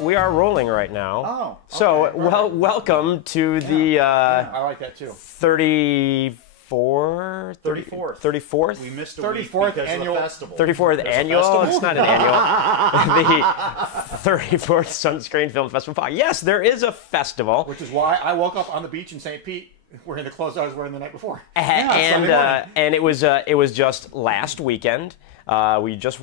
We are rolling right now. Oh, okay, so welcome to the I like that too. 34th. We missed a 34th week annual of the festival. 34th annual. festival? It's not an annual. The 34th Sunscreen Film Festival. Yes, there is a festival. Which is why I woke up on the beach in St. Pete wearing the clothes I was wearing the night before. And it was just last weekend. We just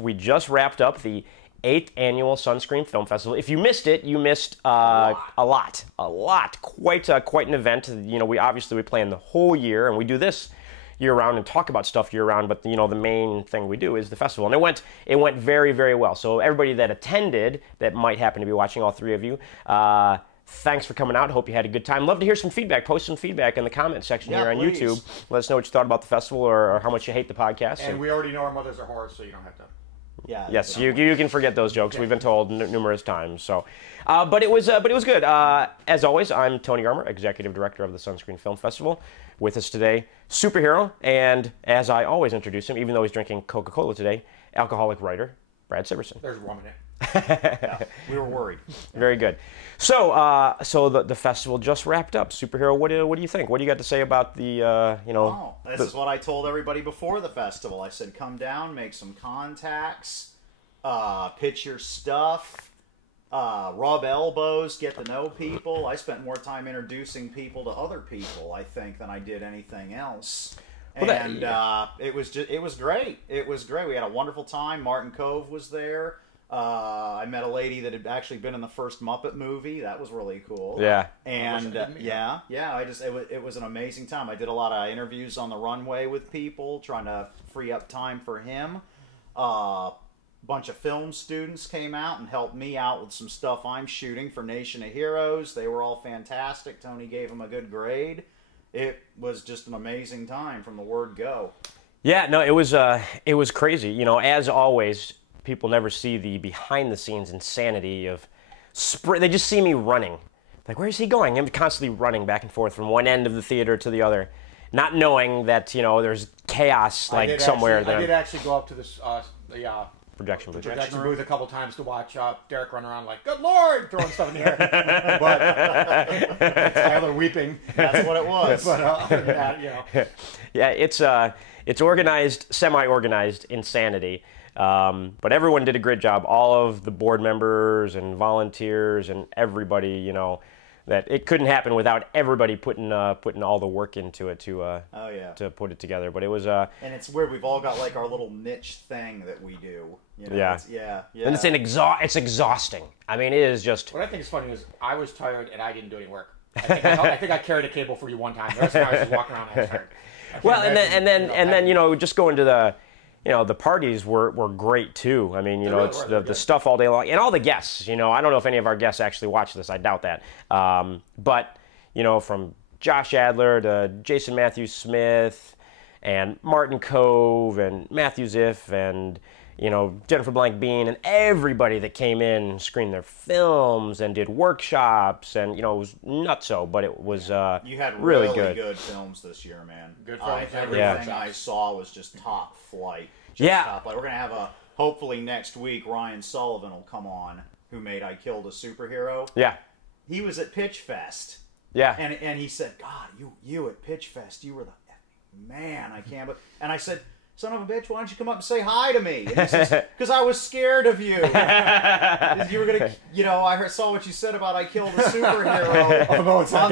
wrapped up the 8th Annual Sunscreen Film Festival. If you missed it, you missed a lot. Quite an event. You know, we plan the whole year, and we do this year-round and talk about stuff year-round, but you know, the main thing we do is the festival. And it went very, very well. So everybody that attended, that might happen to be watching, all three of you, thanks for coming out. Hope you had a good time. Love to hear some feedback. Post some feedback in the comment section here on please. YouTube. Let us know what you thought about the festival or how much you hate the podcast. And we already know our mothers are whores, so you don't have to. Yeah. Yes, you can forget those jokes. We've been told numerous times. So, but it was good. As always, I'm Tony Armour, Executive Director of the Sunscreen Film Festival. With us today, superhero, and as I always introduce him, even though he's drinking Coca-Cola today, alcoholic writer Brad Siverson. There's rum in it. Yeah, we were worried. Very good. So, the festival just wrapped up. Superhero, what do you think? What do you got to say about the This is what I told everybody before the festival. I said, come down, make some contacts, pitch your stuff, rub elbows, get to know people. I spent more time introducing people to other people, I think, than I did anything else. It was great. It was great. We had a wonderful time. Martin Cove was there. I met a lady that had actually been in the first Muppet movie. That was really cool. Yeah. And it was an amazing time. I did a lot of interviews on the runway with people, trying to free up time for him. Bunch of film students came out and helped me out with some stuff I'm shooting for Nation of Heroes. They were all fantastic. Tony gave them a good grade. It was just an amazing time from the word go. Yeah, no, it was crazy. You know, as always, people never see the behind-the-scenes insanity of they just see me running. Like, where is he going? I'm constantly running back and forth from one end of the theater to the other, not knowing that, you know, there's chaos somewhere. I did actually go up to this projection booth. Projection booth a couple times to watch Derek run around like, good Lord, throwing stuff in the air. But Tyler weeping. That's what it was. But other than that, you know. Yeah, it's organized, semi-organized insanity. But everyone did a great job. All of the board members and volunteers and everybody, you know, that it couldn't happen without everybody putting all the work into it to put it together. But it was and it's weird. We've all got like our little niche thing that we do. You know? Yeah. And it's exhausting. I mean, it is just. What I think is funny is I was tired and I didn't do any work. I think I carried a cable for you one time. The rest of the time I was just walking around and I was tired. Well, and then you know, just going to the. You know, the parties were great, too. I mean, you know, it's the stuff all day long. And all the guests, you know, I don't know if any of our guests actually watch this. I doubt that. But, you know, from Josh Adler to Jason Matthew Smith and Martin Cove and Matthew Ziff and, you know, Jennifer Blank Bean and everybody that came in and screened their films and did workshops. And, you know, it was nutso, but it was you had really good films this year, man. Good films. Everything I saw was just top flight. Top flight. We're going to have hopefully next week, Ryan Sullivan will come on, who made I Killed a Superhero. Yeah. He was at Pitch Fest. Yeah. And he said, God, you at Pitch Fest, you were the man. I can't. And I said, son of a bitch, why don't you come up and say hi to me? And he says, because I was scared of you. You were going to, you know, saw what you said about I Killed a Superhero. Oh, no, it's that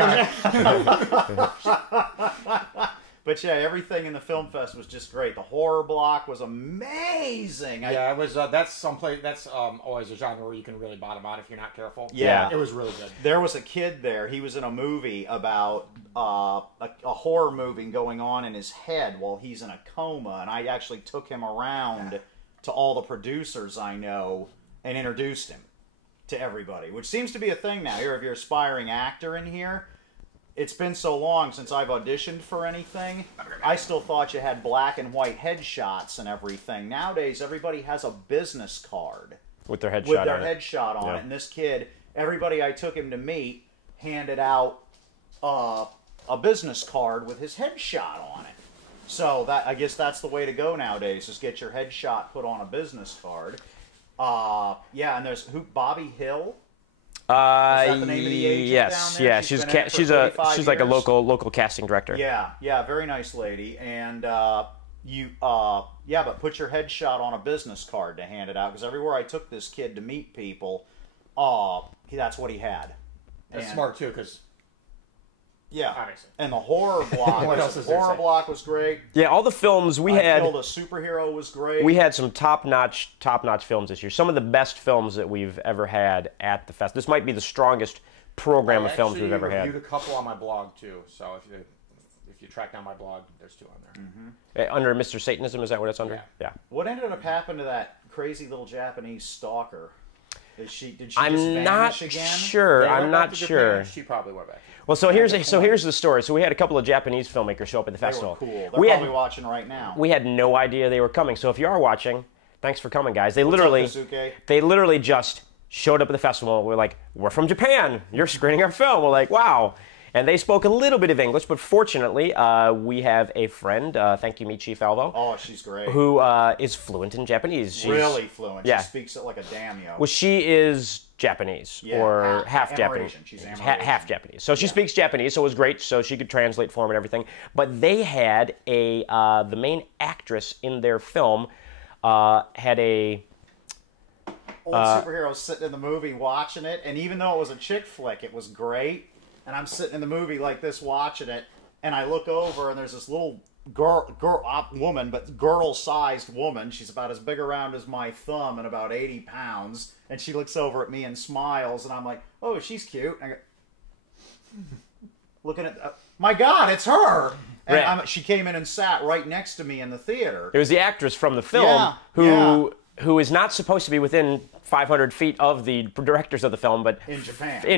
guy. But yeah, everything in the film fest was just great. The horror block was amazing. Yeah, it was. That's someplace. That's always a genre where you can really bottom out if you're not careful. Yeah, it was really good. There was a kid there. He was in a movie about a horror movie going on in his head while he's in a coma, and I actually took him around to all the producers I know and introduced him to everybody, which seems to be a thing now. Here, if you're an aspiring actor in here. It's been so long since I've auditioned for anything. I still thought you had black and white headshots and everything. Nowadays, everybody has a business card with their headshot on it. And this kid, everybody I took him to meet, handed out a business card with his headshot on it. So I guess that's the way to go nowadays: is get your headshot put on a business card. And there's Bobby Hill. that the name of the agent yes, down there? yeah. She's been at it for 35 she's like a years. local casting director. Yeah, very nice lady. And but put your headshot on a business card to hand it out, because everywhere I took this kid to meet people, that's what he had. That's smart too, because obviously. And the horror block was great. Yeah, all the films we had. Killed a Superhero was great. We had some top-notch films this year. Some of the best films that we've ever had at the fest. This might be the strongest program of films we've ever had. I reviewed a couple on my blog too, so if you track down my blog, there's 2 on there. Under Mr. Satanism, is that what it's under? Yeah. What ended up happening to that crazy little Japanese stalker? Did she just I'm vanish not again? sure. They I'm went back not to sure. Japan. She probably went back. Well, so here's the story. So we had a couple of Japanese filmmakers show up at the festival. They were cool. They're probably watching right now. We had no idea they were coming. So if you are watching, thanks for coming, guys. They What's literally up, Mizuke? they literally just showed up at the festival. We're like, we're from Japan. You're screening our film. We're like, wow. And they spoke a little bit of English, but fortunately, we have a friend, thank you, Michi Falvo. Oh, she's great. Who is fluent in Japanese. She's really fluent. Yeah. She speaks it like a daimyo. Well, she is Japanese, or half Japanese. Amerasian. She's Amerasian. Half Japanese. So she speaks Japanese, so it was great, so she could translate for him and everything. But they had the main actress in their film had a... Old superheroes sitting in the movie watching it, and even though it was a chick flick, it was great. And I'm sitting in the movie like this watching it, and I look over, and there's this little girl-sized woman. She's about as big around as my thumb and about 80 pounds. And she looks over at me and smiles, and I'm like, oh, she's cute. And I go, looking at, my God, it's her! And Right. she came in and sat right next to me in the theater. It was the actress from the film who is not supposed to be within 500 feet of the directors of the film, but In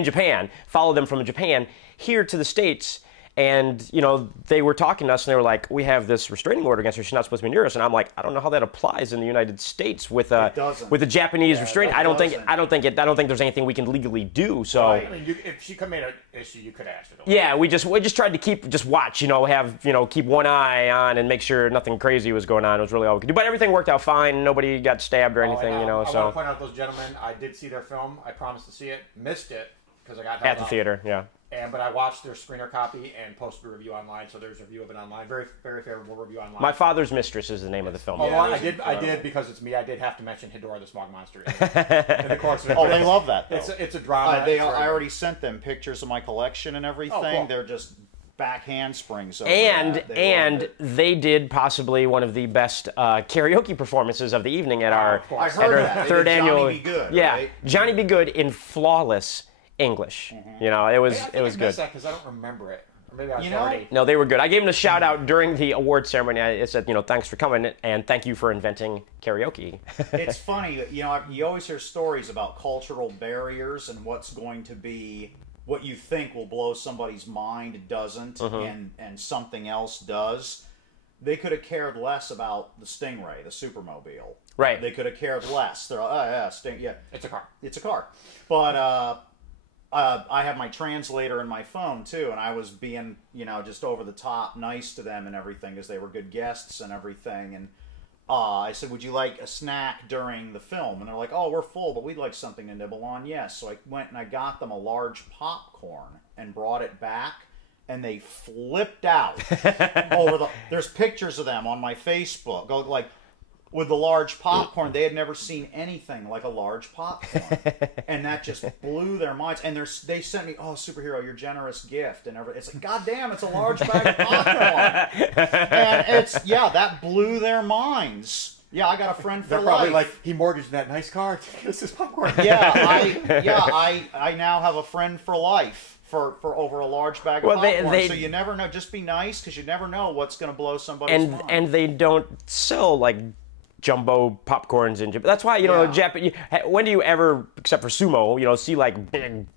Japan. Followed them from Japan here to the States. And, you know, they were talking to us, and they were like, we have this restraining order against her. She's not supposed to be near us. And I'm like, I don't know how that applies in the United States with a Japanese restraining. I don't think there's anything we can legally do. So Right. I mean, if she committed an issue, you could ask her. yeah, we just tried to keep watch, keep one eye on and make sure nothing crazy was going on. It was really all we could do. But everything worked out fine. Nobody got stabbed or anything, I want so to point out those gentlemen. I did see their film. I promised to see it. Missed it because I got held at the up. theater, yeah. But I watched their screener copy and posted a review online, so there's a review of it online. Very, very favorable review online. My Father's Mistress is the name of the film. Oh, Yeah, well, it was I did because it's me. I did have to mention Hedora the Smog Monster. In the course of it. Oh, they love that, though. It's a drama. I already sent them pictures of my collection and everything. Oh, cool. They're just back handsprings over And that. They loved it. they did possibly one of the best karaoke performances of the evening at our I at heard our that. They third did Johnny annual. Be Good, yeah, right? Johnny Be Good in flawless English. Mm-hmm. You know, it was I good. missed that because I don't remember it. Or maybe I was already. No, they were good. I gave them a shout out during the award ceremony. I said, thanks for coming and thank you for inventing karaoke. It's funny, you always hear stories about cultural barriers and what's going to be what you think will blow somebody's mind doesn't, and something else does. They could have cared less about the Stingray, the Supermobile. Right. They could have cared less. They're like, It's a car. It's a car. But I have my translator in my phone too, and I was being, just over the top nice to them and everything because they were good guests and everything. And I said, would you like a snack during the film? And they're like, oh, we're full, but we'd like something to nibble on. Yes. So I went and I got them a large popcorn and brought it back. And they flipped out there's pictures of them on my Facebook. With the large popcorn, they had never seen anything like a large popcorn, and that just blew their minds. And they sent me, "Oh, superhero, your generous gift," and everything. It's like, God damn, it's a large bag of popcorn, and that blew their minds. Yeah, I got a friend for They're life. probably like, he mortgaged that nice car. This is popcorn. I now have a friend for life. For over a large bag of popcorn, so you never know. Just be nice because you never know what's going to blow somebody's mind. And they don't sell like jumbo popcorns in Japan. That's why when do you ever, except for sumo, see like big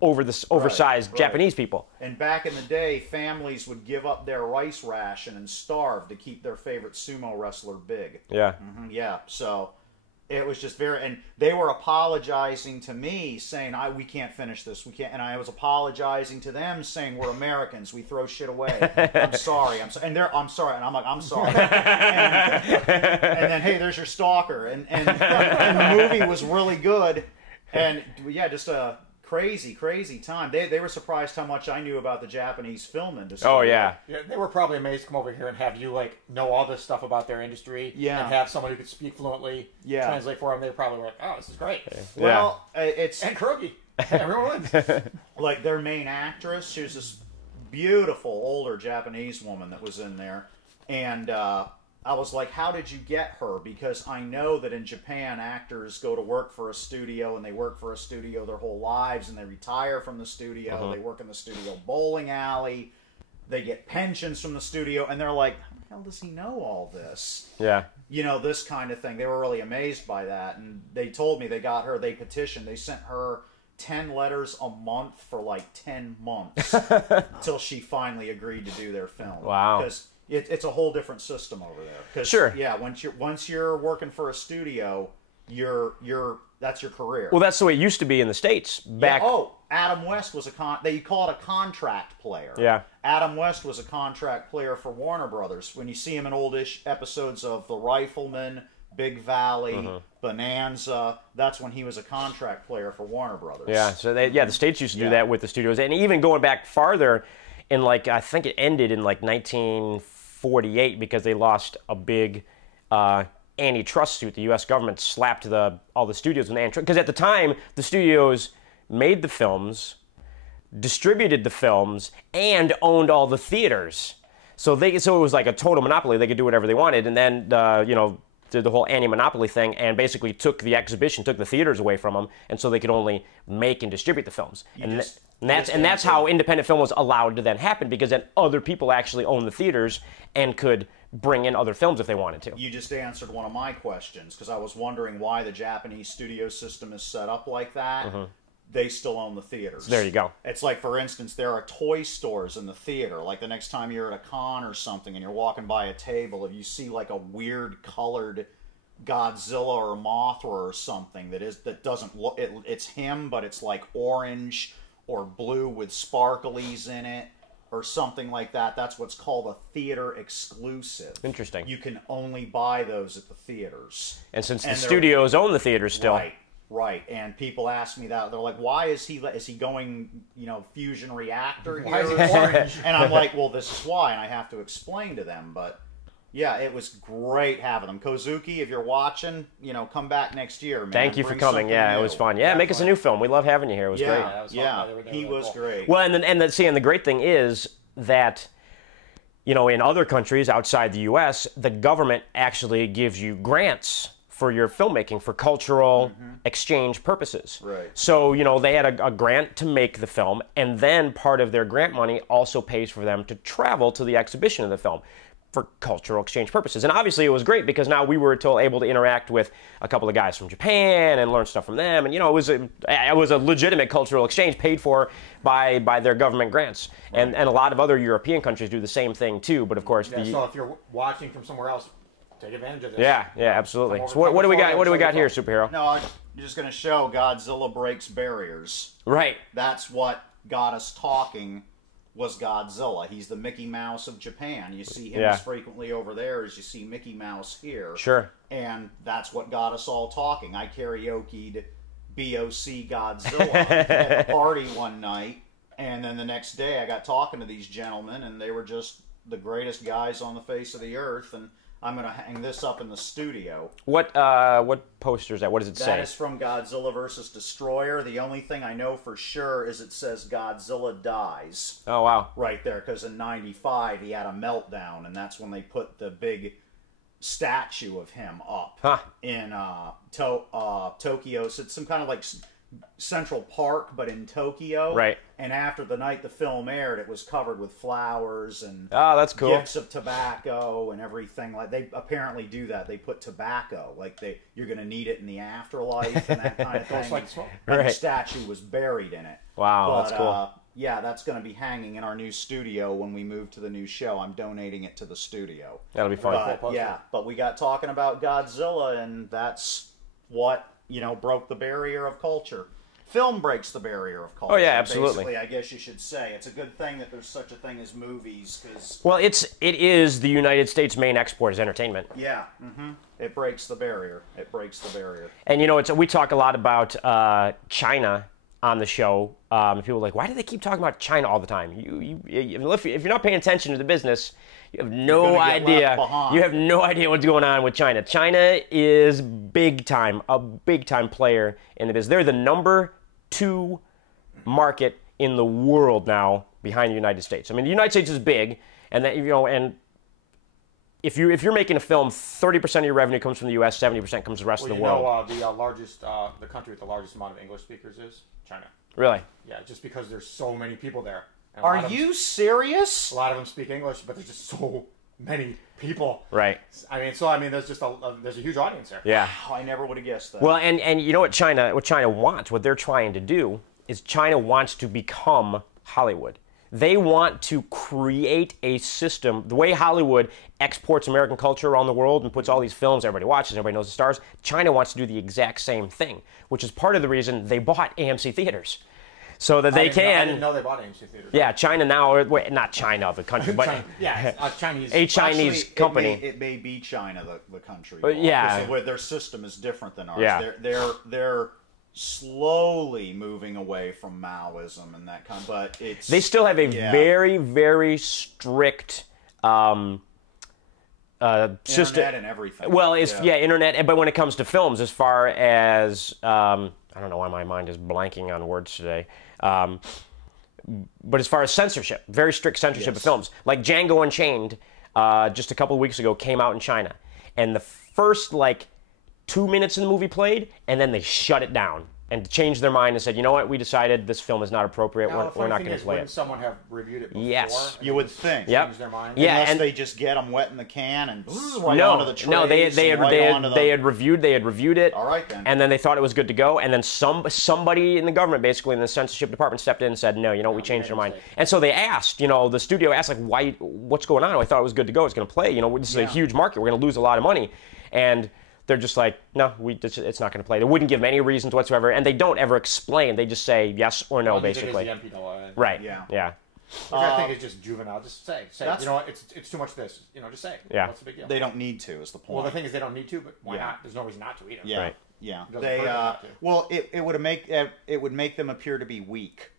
oversized Japanese people? And back in the day, families would give up their rice ration and starve to keep their favorite sumo wrestler big. Yeah. Yeah. So it was just and they were apologizing to me, saying, we can't finish this, we can't, and I was apologizing to them, saying, we're Americans, we throw shit away, I'm sorry, and I'm sorry, and I'm like, I'm sorry, and then, hey, there's your stalker, and the movie was really good, and just a crazy time. They were surprised how much I knew about the Japanese film industry. Oh yeah. Yeah, they were probably amazed to come over here and have you like know all this stuff about their industry. Yeah. And have someone who could speak fluently translate for them. They probably were like, "Oh, this is great." Well, it's And Krogi, everyone wins. like their main actress. She was this beautiful older Japanese woman that was in there, and I was like, how did you get her? Because I know that in Japan, actors go to work for a studio, and they work for a studio their whole lives, and they retire from the studio. They work in the studio bowling alley. They get pensions from the studio, and they're like, how the hell does he know all this? Yeah. You know, this kind of thing. They were really amazed by that, and they told me they got her, they petitioned, they sent her 10 letters a month for like 10 months until she finally agreed to do their film. Wow. Because it's a whole different system over there. 'Cause, Sure. yeah, once you're working for a studio, that's your career. Well, that's the way it used to be in the States back. Yeah, Adam West was they call it a contract player. Yeah. Adam West was a contract player for Warner Brothers. When you see him in oldish episodes of The Rifleman, Big Valley, Bonanza, that's when he was a contract player for Warner Brothers. Yeah, so the States used to do that with the studios. And even going back farther, in like, I think it ended in like 1948 because they lost a big antitrust suit. The U.S. government slapped all the studios with antitrust. Because at the time, the studios made the films, distributed the films, and owned all the theaters. So it was like a total monopoly. They could do whatever they wanted. And then, did the whole anti-monopoly thing and basically took the theaters away from them, and so they could only make and distribute the films. That's how independent film was allowed to then happen, because then other people actually owned the theaters and could bring in other films if they wanted to. You just answered one of my questions, because I was wondering why the Japanese studio system is set up like that. They still own the theaters. So there you go. It's like, for instance, there are toy stores in the theater. Like the next time you're at a con or something and you're walking by a table, if you see like a weird colored Godzilla or Mothra or something that doesn't look, it's him, but it's like orange or blue with sparklies in it or something like that. That's what's called a theater exclusive. Interesting. You can only buy those at the theaters. And since the studios own the theaters still. Right, and people ask me that. They're like, why is he going, fusion reactor here? Why is he orange? And I'm like, well, this is why, and I have to explain to them. But, yeah, it was great having them. Kozuki, if you're watching, come back next year, man. Thank you for Bring coming. Yeah, new. it was fun. Yeah, make us a new film. We love having you here. It was great. He was great. Well, and the great thing is that, in other countries outside the U.S., the government actually gives you grants for your filmmaking, for cultural exchange purposes. Right. So, they had a grant to make the film, and then part of their grant money also pays for them to travel to the exhibition of the film for cultural exchange purposes. And obviously it was great because now we were able to interact with a couple of guys from Japan and learn stuff from them. And, it was a legitimate cultural exchange paid for by their government grants. Right. And a lot of other European countries do the same thing too. But of course, so if you're watching from somewhere else, take advantage of this. Yeah, absolutely. So what do we got? What do we got here, superhero? No, I'm just going to show Godzilla breaks barriers. Right. That's what got us talking. Was Godzilla. He's the Mickey Mouse of Japan. You see him as frequently over there as you see Mickey Mouse here. Sure. And that's what got us all talking. I karaoke'd BOC Godzilla at a party one night, and then the next day I got talking to these gentlemen, and they were just the greatest guys on the face of the earth, and I'm going to hang this up in the studio. What poster is that? What does it say? That is from Godzilla vs. Destroyer. The only thing I know for sure is it says Godzilla dies. Oh, wow. Right there, because in 95 he had a meltdown, and that's when they put the big statue of him up in Tokyo. So it's some kind of like Central Park, but in Tokyo. Right. And after the night the film aired, it was covered with flowers and that's cool. Gifts of tobacco and everything. Like they apparently do that. They put tobacco, like you're going to need it in the afterlife and that kind of thing. And the statue was buried in it. Wow, that's cool. Yeah, that's going to be hanging in our new studio when we move to the new show. I'm donating it to the studio. That'll be fun. But we got talking about Godzilla, and that's what broke the barrier of culture. Film breaks the barrier of culture. Oh yeah, absolutely. Basically, I guess you should say it's a good thing that there's such a thing as movies, because it is the United States' main export is entertainment. Yeah, it breaks the barrier. It breaks the barrier. And we talk a lot about China on the show. And people are like, why do they keep talking about China all the time? If you're not paying attention to the business, you have no idea. You have no idea what's going on with China. China is a big time player in the business. They're the number 2 market in the world now, behind the United States. I mean, the United States is big, and that, and if you're making a film, 30% of your revenue comes from the U.S., 70% comes from the rest of the world. The country with the largest amount of English speakers is China. Really? Yeah, just because there's so many people there. And Are you serious? A lot of them speak English, but there's just so many people. Right. There's just there's a huge audience there. Yeah. Oh, I never would have guessed that. Well, and you know what China wants, what they're trying to do is China wants to become Hollywood. They want to create a system, the way Hollywood exports American culture around the world and puts all these films everybody watches, everybody knows the stars. China wants to do the exact same thing, which is part of the reason they bought AMC theaters. So that they can. I didn't know they bought AMC theaters. Yeah, China now. Wait, not China, the country, but Chinese. A Chinese company. It may be China, the country. Yeah, because their system is different than ours. Yeah. They're slowly moving away from Maoism and that kind. But they still have a very, very strict system. Internet and everything. Well, internet. But when it comes to films, as far as I don't know why my mind is blanking on words today. But as far as censorship, very strict censorship of films. Like Django Unchained, just a couple of weeks ago, came out in China. And the first, 2 minutes in the movie played, and then they shut it down and changed their mind and said, you know what, we decided this film is not appropriate, we're not going to play it. Wouldn't someone have reviewed it before? Yes. You would think. Change their mind? Yeah, Unless and they just get them wet in the can and onto the trays. No, they had reviewed it. All right, then. And then they thought it was good to go, and then somebody in the government, basically in the censorship department, stepped in and said, no, we changed our mind. And so they asked, the studio asked, why, what's going on? I thought it was good to go, it's going to play, this is a huge market, we're going to lose a lot of money. And they're just like, no, it's not going to play. They wouldn't give them any reasons whatsoever, and they don't ever explain. They just say yes or no, basically. Right. Yeah. Which I think is just juvenile. Just say, you know what, it's too much of this. Just say. Yeah. What's the big deal? They don't need to, is the point. Well, the thing is, they don't need to, but why not? There's no reason not to either. Yeah. Right. Yeah. It would make them appear to be weak.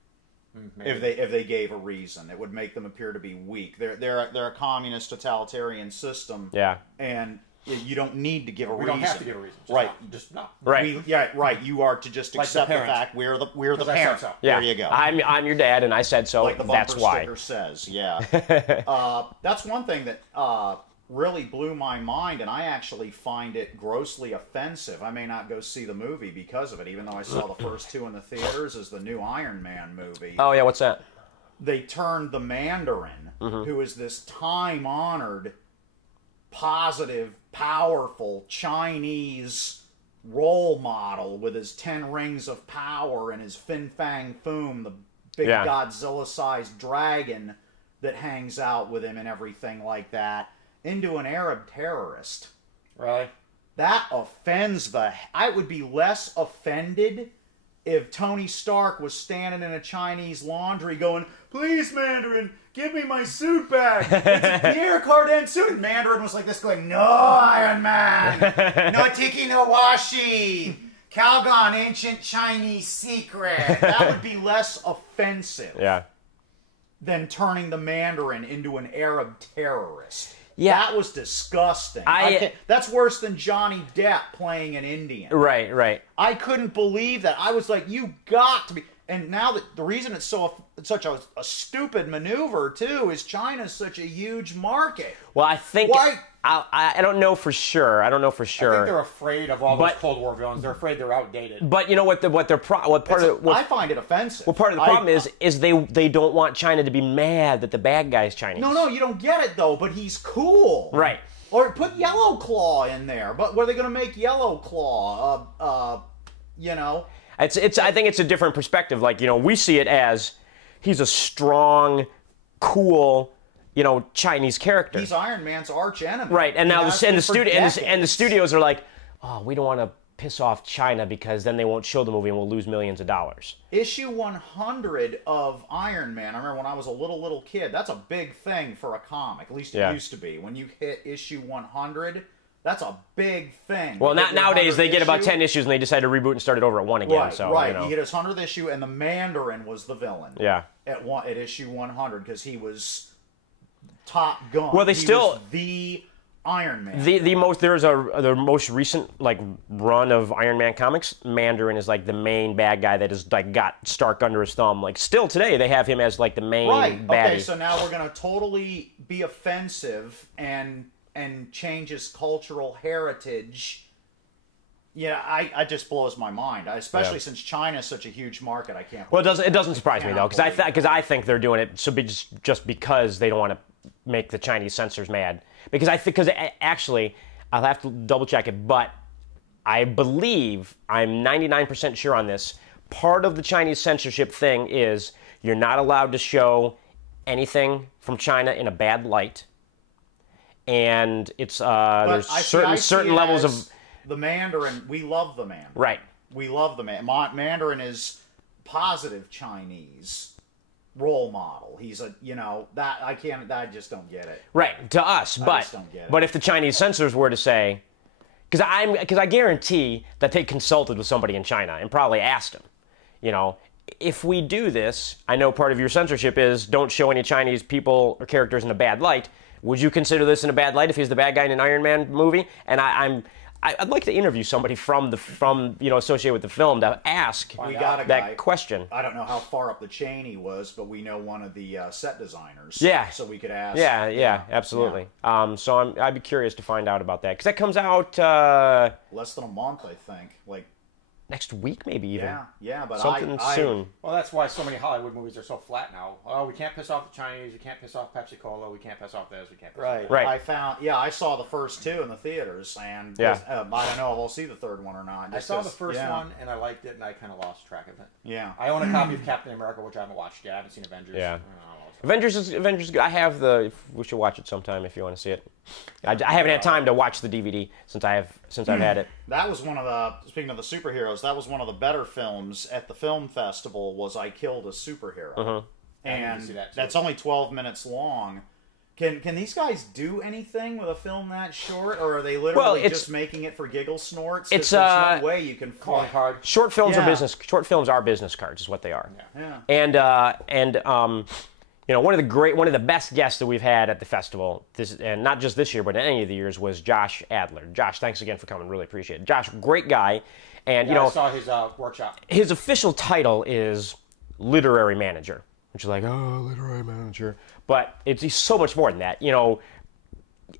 Maybe. If they gave a reason, it would make them appear to be weak. They're a communist totalitarian system. Yeah. And you don't need to give a reason. We don't have to give a reason. Just not. Right. Right. You are to just accept the fact we're the parents. So. Yeah. There you go. I'm your dad, and I said so. Like the that's bumper why. sticker says. Yeah. That's one thing that really blew my mind, and I actually find it grossly offensive. I may not go see the movie because of it, even though I saw the first 2 in the theaters. Is the new Iron Man movie? Oh yeah, what's that? They turned the Mandarin, who is this time-honored, positive, powerful Chinese role model with his 10 rings of power and his Fin Fang Foom, the big Godzilla-sized dragon that hangs out with him and everything like that, into an Arab terrorist. Really? That offends I would be less offended if Tony Stark was standing in a Chinese laundry going, "Please, Mandarin, give me my suit back. It's a Pierre Cardin suit." And Mandarin was like this going, "No, Iron Man. No tiki no washi. Calgon, ancient Chinese secret." That would be less offensive than turning the Mandarin into an Arab terrorist. Yeah. That was disgusting. That's worse than Johnny Depp playing an Indian. Right. I couldn't believe that. I was like, you got to be... And now that the reason it's such a stupid maneuver, too, is China's such a huge market. Well, I think... Why? I don't know for sure. I think they're afraid of all those Cold War villains. They're afraid they're outdated. But you know what? I find it offensive. Well, part of the problem is they don't want China to be mad that the bad guy's Chinese. No, you don't get it though. But he's cool, right? Or put Yellow Claw in there. But were they going to make Yellow Claw? It's. I think it's a different perspective. We see it as he's a strong, cool, Chinese character. He's Iron Man's arch enemy. Right, and now the studios are like, oh, we don't want to piss off China because then they won't show the movie and we'll lose millions of dollars. Issue 100 of Iron Man. I remember when I was a little kid. That's a big thing for a comic. At least it used to be. When you hit issue 100, That's a big thing. Well, nowadays they get about issue. 10 issues and they decide to reboot and start it over at 1 again. Right, So, right. You know. He hit his 100th issue, and the Mandarin was the villain. Yeah. At issue 100 because he was Top Gun. Well, they he still was the Iron Man. The most recent like run of Iron Man comics. Mandarin is like the main bad guy that is like got Stark under his thumb. Like still today they have him as like the main baddie. Okay, so now we're gonna totally be offensive and change his cultural heritage. Yeah, I just blows my mind, especially since China is such a huge market. I can't. Well, it doesn't surprise me though, because I think they're doing it just because they don't want to make the Chinese censors mad. Because actually, I'll have to double check it, but I believe I'm 99% sure on this. Part of the Chinese censorship thing is you're not allowed to show anything from China in a bad light, and it's there's certain levels of the Mandarin. We love the Mandarin. Right. We love the Mandarin is positive Chinese role model. He's a, that I just don't get it. Right, to us, but if the Chinese censors were to say, because I guarantee that they consulted with somebody in China and probably asked them, if we do this, I know part of your censorship is don't show any Chinese people or characters in a bad light. Would you consider this in a bad light if he's the bad guy in an Iron Man movie? And I'd like to interview somebody from associated with the film to ask that question. I don't know how far up the chain he was, but we know one of the set designers. Yeah. So we could ask. Yeah, absolutely. Yeah. So I'd be curious to find out about that because that comes out less than a month, I think. Like next week, maybe even. Yeah, but something soon. Well, that's why so many Hollywood movies are so flat now. Oh, we can't piss off the Chinese. We can't piss off Pepsi Cola. We can't piss off this. We can't piss off that. Right. I saw the first two in the theaters, and I don't know if I'll see the third one or not. I saw the first one, and I liked it, and I kind of lost track of it. Yeah. I own a copy of Captain America, which I haven't watched yet. I haven't seen Avengers. Yeah. Avengers is good. I have we should watch it sometime if you want to see it. I haven't had time to watch the DVD since I've had it. That was one of the, speaking of the superheroes, that was one of the better films at the film festival. Was I Killed a Superhero, and that's only 12 minutes long. Can these guys do anything with a film that short, or are they literally just making it for giggle snorts? There's no way you can calling card. Short films are business. Short films are business cards, is what they are. Yeah. And one of the best guests that we've had at the festival, and not just this year, but in any of the years, was Josh Adler. Josh, thanks again for coming. Really appreciate it. Josh, great guy, and I saw his workshop. His official title is literary manager, which is like, oh, literary manager, but he's so much more than that.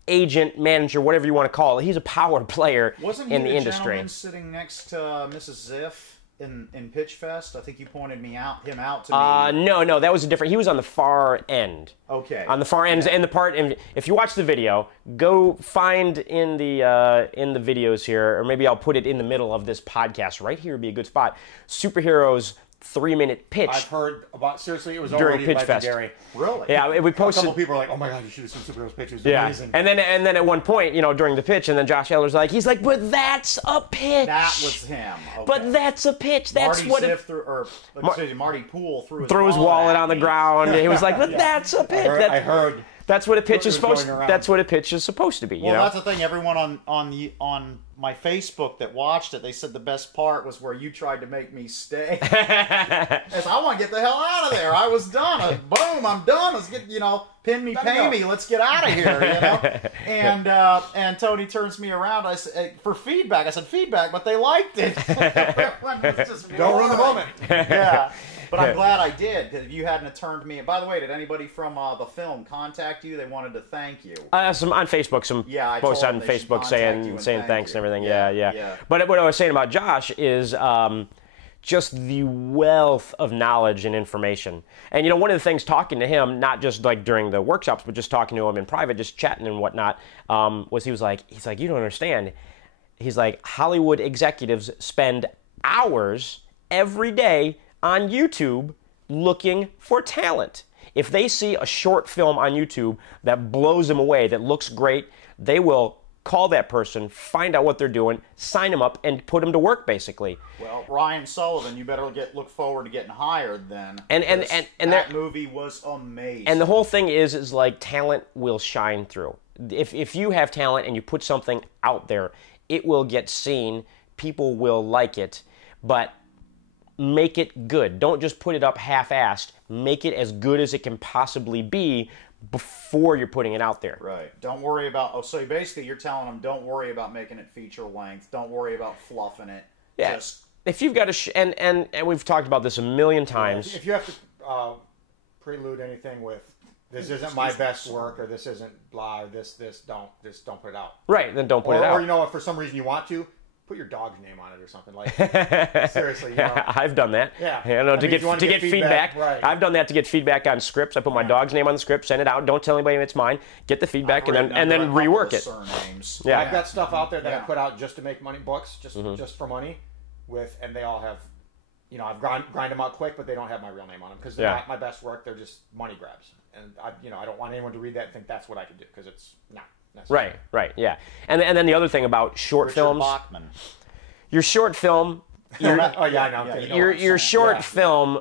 Agent, manager, whatever you want to call it. He's a power player in the industry. Wasn't he the gentleman sitting next to Mrs. Ziff? In Pitch Fest, I think you pointed him out to me. No, that was a different. He was on the far end. Okay. On the far end, and the part. And if you watch the video, go find in the videos here, or maybe I'll put it in the middle of this podcast. Right here would be a good spot. Superheroes 3-minute pitch. I've heard about. Seriously, it was during already Pitch Fest. legendary. Really? Yeah, we posted. A couple people are like, "Oh my god, you should have seen Superheroes pitches." Yeah, amazing. and then at one point, during the pitch, and then Josh Adler's like, but that's a pitch. That was him. Okay. But that's a pitch. That's Marty Ziff Marty Poole threw his wallet on the ground. He was like, but that's a pitch. I heard. That's what a pitch is supposed. That's what a pitch is supposed to be. Well, that's the thing. Everyone on my Facebook that watched it, they said the best part was where you tried to make me stay. As I want to get the hell out of there. I was done. Boom, I'm done. Let's get pin me, pay me. Let's get out of here. And Tony turns me around. I said for feedback. I said feedback, but they liked it. Don't ruin the moment. Yeah. But I'm glad I did, because if you hadn't turned me... By the way, did anybody from the film contact you? They wanted to thank you. Some on Facebook, posts on Facebook saying thanks and everything. Yeah. But what I was saying about Josh is just the wealth of knowledge and information. And, one of the things talking to him, not just like during the workshops, but just talking to him in private, just chatting and whatnot, was he's like, you don't understand. He's like, Hollywood executives spend hours every day on YouTube looking for talent. If they see a short film on YouTube that blows them away, that looks great, they will call that person, find out what they're doing, sign them up, and put them to work, basically. Well, Ryan Sullivan, you better look forward to getting hired then. And that movie was amazing. And the whole thing is like talent will shine through. if you have talent and you put something out there, it will get seen. People will like it, but make it good. Don't just put it up half-assed. Make it as good as it can possibly be before you're putting it out there. Right. Don't worry about. Oh, so basically, you're telling them, don't worry about making it feature length. Don't worry about fluffing it. Yeah. Just, if you've got a and we've talked about this a million times. If you have to prelude anything with this isn't my best work, or this isn't blah, or this don't put it out. Right. Then don't put it Or out. if for some reason you want to, put your dog's name on it or something. Like seriously, I've done that. Yeah. To get feedback. Right. I've done that to get feedback on scripts. I put my dog's name on the script, send it out. Don't tell anybody it's mine. Get the feedback and then rework it. Surnames. Yeah. I've got stuff out there that I put out just to make money, books, just for money, and they all have, I've grind them out quick, but they don't have my real name on them because they're not my best work. They're just money grabs, and I don't want anyone to read that and think that's what I can do because it's not necessary. Right, yeah. And then the other thing about short Richard films, Bachman. your short film, your short film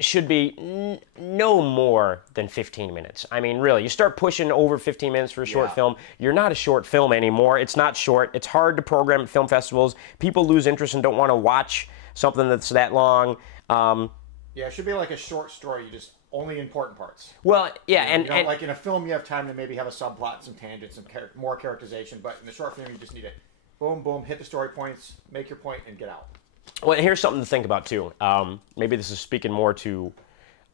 should be no more than 15 minutes. I mean, really, you start pushing over 15 minutes for a short film, you're not a short film anymore. It's not short. It's hard to program at film festivals. People lose interest and don't want to watch something that's that long. It should be like a short story. You just only important parts. Well, yeah, and like in a film, you have time to maybe have a subplot, some tangents, some more characterization. But in the short film, you just need to boom, boom, hit the story points, make your point, and get out. Well, here's something to think about too. Maybe this is speaking more to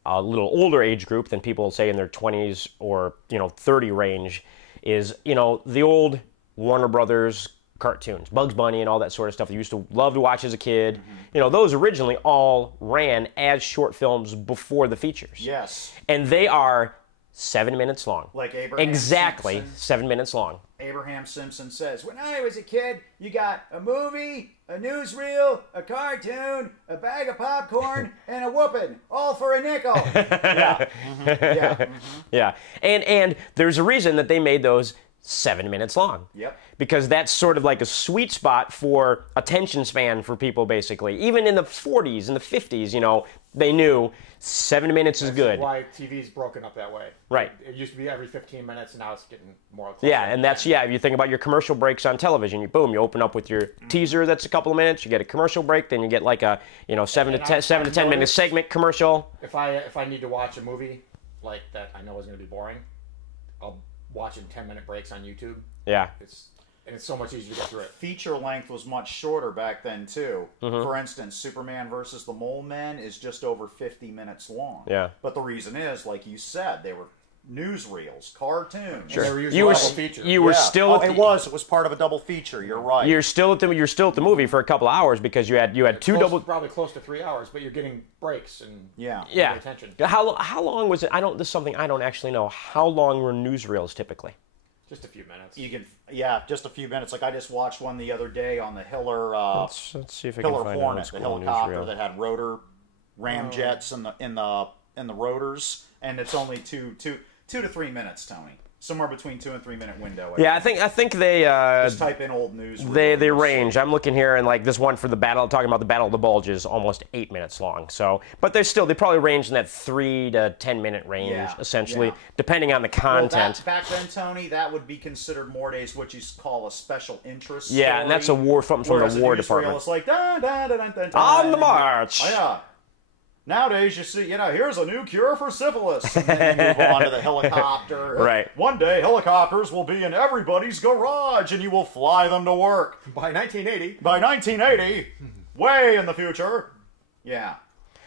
a little older age group than people say in their 20s or 30 range. Is the old Warner Brothers cartoons, Bugs Bunny and all that sort of stuff you used to love to watch as a kid. Those originally all ran as short films before the features. Yes. And they are 7 minutes long. Like Abraham Exactly Simpson. 7 minutes long. Abraham Simpson says, when I was a kid, you got a movie, a newsreel, a cartoon, a bag of popcorn, and a whooping, all for a nickel. Yeah. Yeah. And there's a reason that they made those 7 minutes long. Yep. Because that's sort of like a sweet spot for attention span for people, basically. Even in the 40s and the 50s, they knew 7 minutes is good. That's why TV's broken up that way. Right. It used to be every 15 minutes, and now it's getting more. Yeah, and that's, if you think about your commercial breaks on television, you open up with your teaser that's a couple of minutes, you get a commercial break, then you get like a, 7 to 10 minute segment commercial. If I need to watch a movie like that I know is going to be boring, I'll watch in 10-minute breaks on YouTube. Yeah. It's so much easier to get through it. Feature length was much shorter back then, too. For instance, Superman versus the Mole Men is just over 50 minutes long. Yeah. But the reason is, like you said, they were newsreels, cartoons. Sure. They were You were double feature. you were still at the, it was part of a double feature. You're right. you're still at the movie for a couple of hours because you had two double. Probably close to 3 hours, but you're getting breaks and Yeah. attention. How long was it? This is something I don't actually know. How long were newsreels typically? Just a few minutes. You can, just a few minutes. Like I just watched one the other day on the Hiller. Let's see if I can Hiller find Hornet, out the helicopter that had rotor ramjets in the rotors, and it's only 2 to 3 minutes, Tony. Somewhere between 2 and 3 minute window. I think they just type in old news. They range. I'm looking here, and like this one for talking about the Battle of the Bulge is almost 8 minutes long. So, but they probably range in that 3 to 10 minute range, essentially, depending on the content. Well, back then, Tony, that would be considered more days what you call a special interest. Yeah, story, and that's a war from the War Department. It's like On the march. Oh yeah. Nowadays, you see, here's a new cure for syphilis. And then you move on to the helicopter. Right. One day, helicopters will be in everybody's garage, and you will fly them to work. By 1980. By 1980, way in the future. Yeah.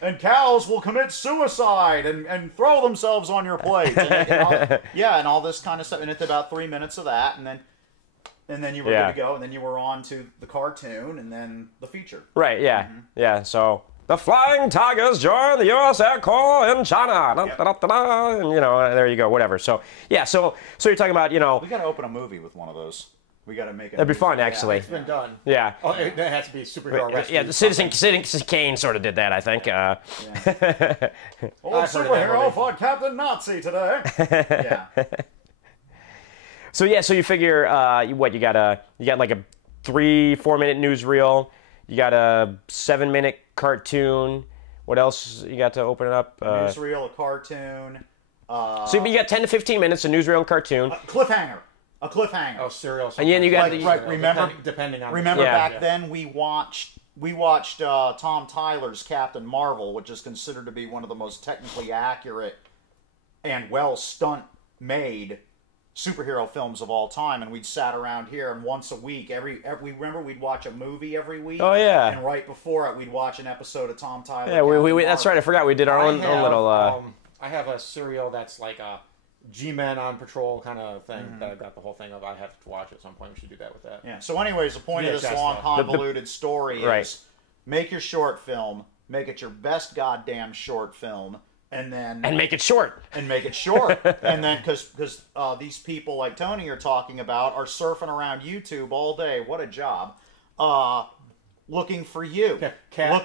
And cows will commit suicide and throw themselves on your plate. And all this kind of stuff. And it's about 3 minutes of that, and then you were good to go, and then you were on to the cartoon, and then the feature. Right, yeah. Yeah, so... The Flying Tigers join the U.S. Air Corps in China. Yep. And, there you go, whatever. So, so you're talking about, We got to open a movie with one of those. We got to make it. That'd be fun, actually. It's been done. Yeah. Oh, that has to be superhero rescue. Yeah, the Citizen Kane sort of did that, I think. Old superhero fought Captain Nazi today. Yeah. So you figure, you got like a 3-4 minute newsreel. You got a 7 minute cartoon. What else you got to open it up? Newsreel, a cartoon. So you got 10 to 15 minutes, a newsreel and cartoon. Cliffhanger. A cliffhanger. Oh, cereal. And then you got right. Remember, depending on back then we watched Tom Tyler's Captain Marvel, which is considered to be one of the most technically accurate and well stunt made superhero films of all time, and we'd sat around here, and once a week, we remember we'd watch a movie every week. Oh yeah. And right before it, we'd watch an episode of Tom Tyler. Yeah, we that's right. I forgot we did our own little. I have a serial that's like a G-Men on Patrol kind of thing that I got the whole thing of. I have to watch at some point. We should do that with that. Yeah. So, anyways, the point of this long, convoluted story is make your short film, make it your best goddamn short film. And make it short. And make it short. And then, because these people like Tony you're talking about are surfing around YouTube all day. What a job. Looking for you. Cat.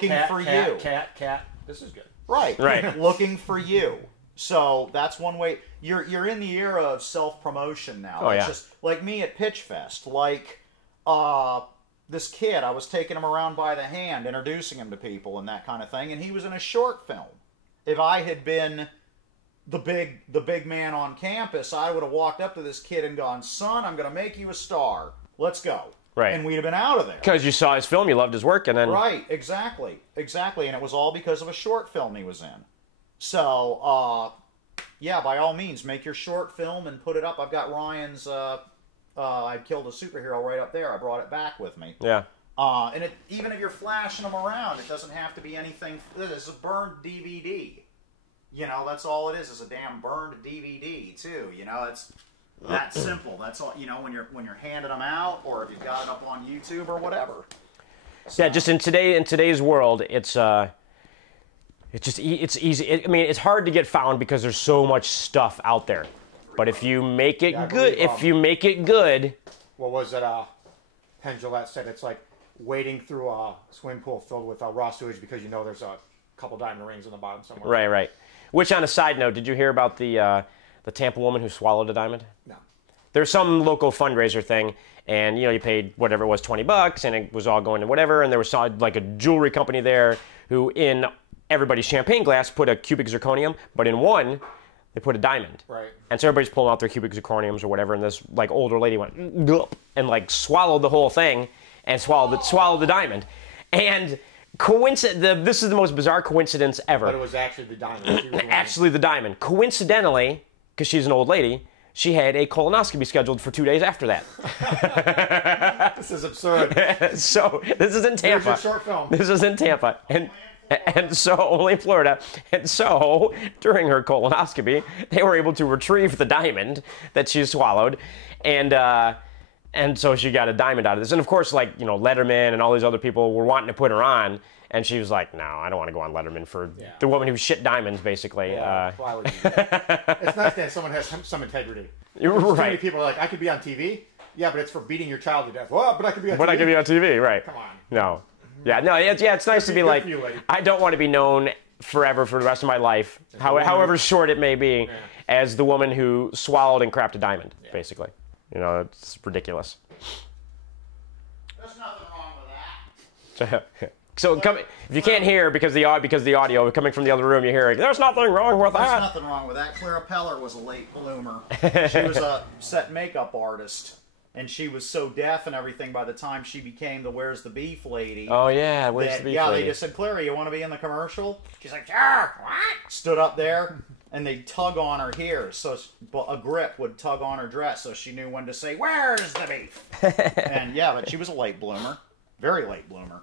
This is good. Right. Looking for you. So that's one way. You're in the era of self-promotion now. Oh, it's just like me at Pitch Fest. Like, this kid, I was taking him around by the hand, introducing him to people and that kind of thing. And he was in a short film. If I had been the big man on campus, I would have walked up to this kid and gone, "Son, I'm going to make you a star. Let's go." Right. And we'd have been out of there. Because you saw his film, you loved his work, and then... Right, exactly. And it was all because of a short film he was in. So, yeah, by all means, make your short film and put it up. I've got Ryan's, I Killed a Superhero right up there. I brought it back with me. Yeah. And even if you're flashing them around, it doesn't have to be anything. This is a burned DVD. You know, that's all it is a damn burned DVD too. You know, it's that simple. That's all. You know, when you're handing them out, or if you've got it up on YouTube or whatever. So, yeah, just in today's world, it's easy. It's hard to get found because there's so much stuff out there. But if you make it good, what was it? Penn Jillette said it's like wading through a swimming pool filled with raw sewage because you know there's a couple diamond rings in the bottom somewhere. Right. Which, on a side note, did you hear about the Tampa woman who swallowed a diamond? No. There's some local fundraiser thing, and you paid whatever it was, $20, and it was all going to whatever, and there was like a jewelry company there who, in everybody's champagne glass, put a cubic zirconium, but in one, they put a diamond. Right. And so everybody's pulling out their cubic zirconiums or whatever, and this like older lady went and like swallowed the whole thing and swallowed the diamond. And this is the most bizarre coincidence ever. But it was actually the diamond. Actually the diamond. Coincidentally, because she's an old lady, she had a colonoscopy scheduled for 2 days after that. This is absurd. So this is in Tampa. Here's your short film. This is in Tampa. And so, only in Florida. And so, during her colonoscopy, they were able to retrieve the diamond that she swallowed. And so she got a diamond out of this. And of course, like, Letterman and all these other people were wanting to put her on. And she was like, no, I don't want to go on Letterman for the woman who shit diamonds, basically. Yeah, why would you do that? It's nice that someone has some integrity. Right. Too many people are like, I could be on TV. Yeah, but it's for beating your child to death. Well, but I could be on TV. But I could be on TV, right. Come on. No. Yeah, no, it's nice to be like, I don't want to be known forever for the rest of my life, however short it may be, as the woman who swallowed and crapped a diamond, basically. It's ridiculous. There's nothing wrong with that. So if you can't hear because the audio coming from the other room, you hear, there's nothing wrong with that. There's nothing wrong with that. Clara Peller was a late bloomer. She was a set makeup artist. And she was so deaf and everything by the time she became the Where's the Beef lady. Oh, yeah, Where's the Beef lady? Yeah, they just said, Clara, you want to be in the commercial? She's like, sure, what? Stood up there, and they'd tug on her here. So a grip would tug on her dress so she knew when to say, where's the beef? And yeah, but she was a late bloomer. Very late bloomer.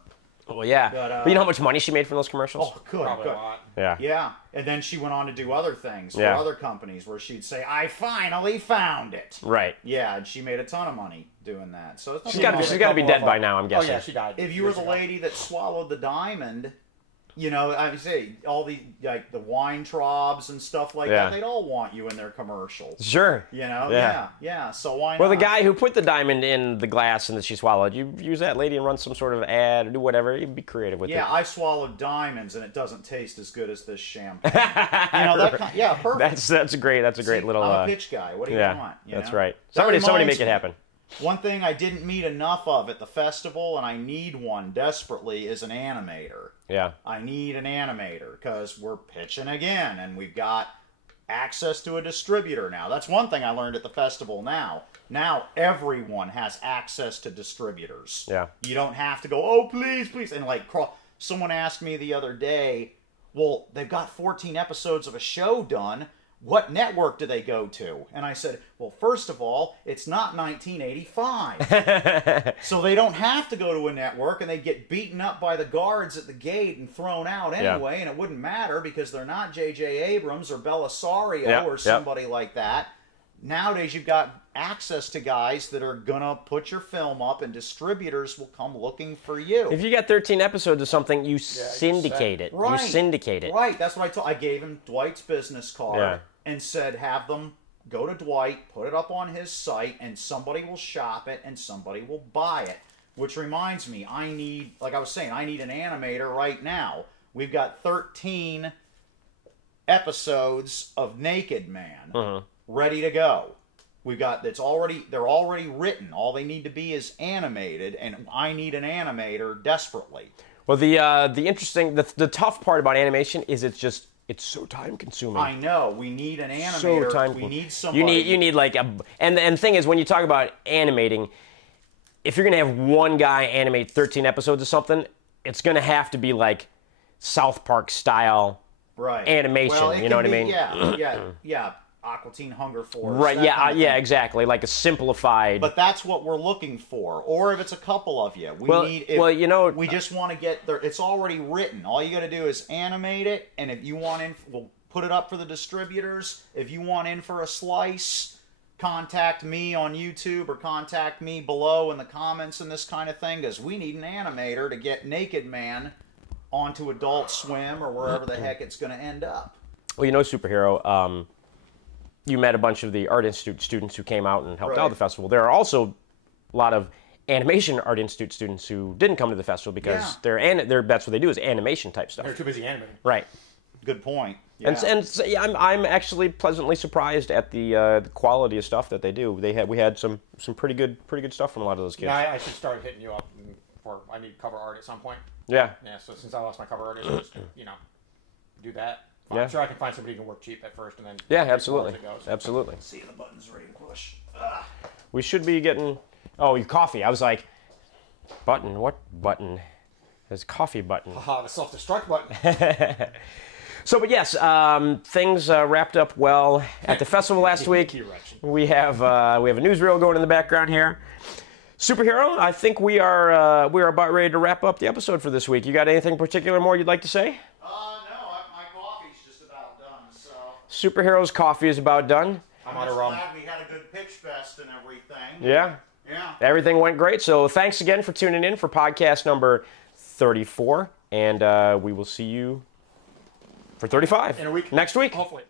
Well, yeah. But you know how much money she made from those commercials? Oh, good. Probably a lot. Yeah. Yeah. And then she went on to do other things for other companies where she'd say, I finally found it. Right. Yeah, and she made a ton of money doing that. So she's got to be dead by now, I'm guessing. Oh, yeah, she died. If you were the lady that swallowed the diamond, I say all the like the Weintraubs and stuff like that, they'd all want you in their commercials. Sure. Yeah. So why not? Well, the guy who put the diamond in the glass and that she swallowed, you use that lady and run some sort of ad or do whatever. You'd be creative with it. Yeah, I swallowed diamonds and it doesn't taste as good as this champagne. Perfect. That's great. That's a great little. I'm a pitch guy. What do you want? That's right. Somebody make it happen. One thing I didn't meet enough of at the festival, and I need one desperately, is an animator. Yeah. I need an animator because we're pitching again, and we've got access to a distributor now. That's one thing I learned at the festival now. Now everyone has access to distributors. Yeah. You don't have to go, oh, please, please. And like, someone asked me the other day, well, they've got 14 episodes of a show done. What network do they go to? And I said, well, first of all, it's not 1985. So they don't have to go to a network, and they get beaten up by the guards at the gate and thrown out anyway, and it wouldn't matter because they're not J.J. Abrams or Belisario or somebody like that. Nowadays, you've got access to guys that are going to put your film up, and distributors will come looking for you. If you got 13 episodes of something, you syndicate it. Right. You syndicate it. Right. That's what I gave him Dwight's business card and said, have them go to Dwight, put it up on his site, and somebody will shop it, and somebody will buy it. Which reminds me, I need, like I was saying, I need an animator right now. We've got 13 episodes of Naked Man ready to go. We've got they're already written. All they need to be is animated, and I need an animator desperately. Well, the interesting, the tough part about animation is it's so time consuming. I know. We need an animator. So time. We need somebody. You need like a and the thing is, when you talk about animating, if you're gonna have one guy animate 13 episodes of something, it's gonna have to be like South Park style animation. Well, you know what I mean? Yeah. Aqua Teen Hunger Force. Right, exactly. Like a simplified... But that's what we're looking for. Or if it's a couple of you. We just want to get there. It's already written. All you got to do is animate it, and if you want in, we'll put it up for the distributors. If you want in for a slice, contact me on YouTube or contact me below in the comments and this kind of thing, because we need an animator to get Naked Man onto Adult Swim or wherever the heck it's going to end up. Well, Superhero... you met a bunch of the Art Institute students who came out and helped out the festival. There are also a lot of animation Art Institute students who didn't come to the festival because that's what they do is animation type stuff. They're too busy animating. Right. Good point. Yeah. And so, I'm actually pleasantly surprised at the quality of stuff that they do. We had some pretty good stuff from a lot of those kids. Yeah, I should start hitting you up I need cover art at some point. Yeah. Yeah. So since I lost my cover artist, just do that. I'm sure I can find somebody who can work cheap at first, and then absolutely. Absolutely. See the buttons ready to push. We should be getting. Oh, your coffee. I was like, button. What button? There's a coffee button. The self-destruct button. So, but yes, things wrapped up well at the festival last week. We have a newsreel going in the background here. Superhero, I think we are about ready to wrap up the episode for this week. You got anything particular more you'd like to say? Superhero's coffee is about done. I'm just glad we had a good pitch fest and everything. Yeah. Everything went great. So thanks again for tuning in for podcast number 34. And we will see you for 35. In a week. Next week. Hopefully.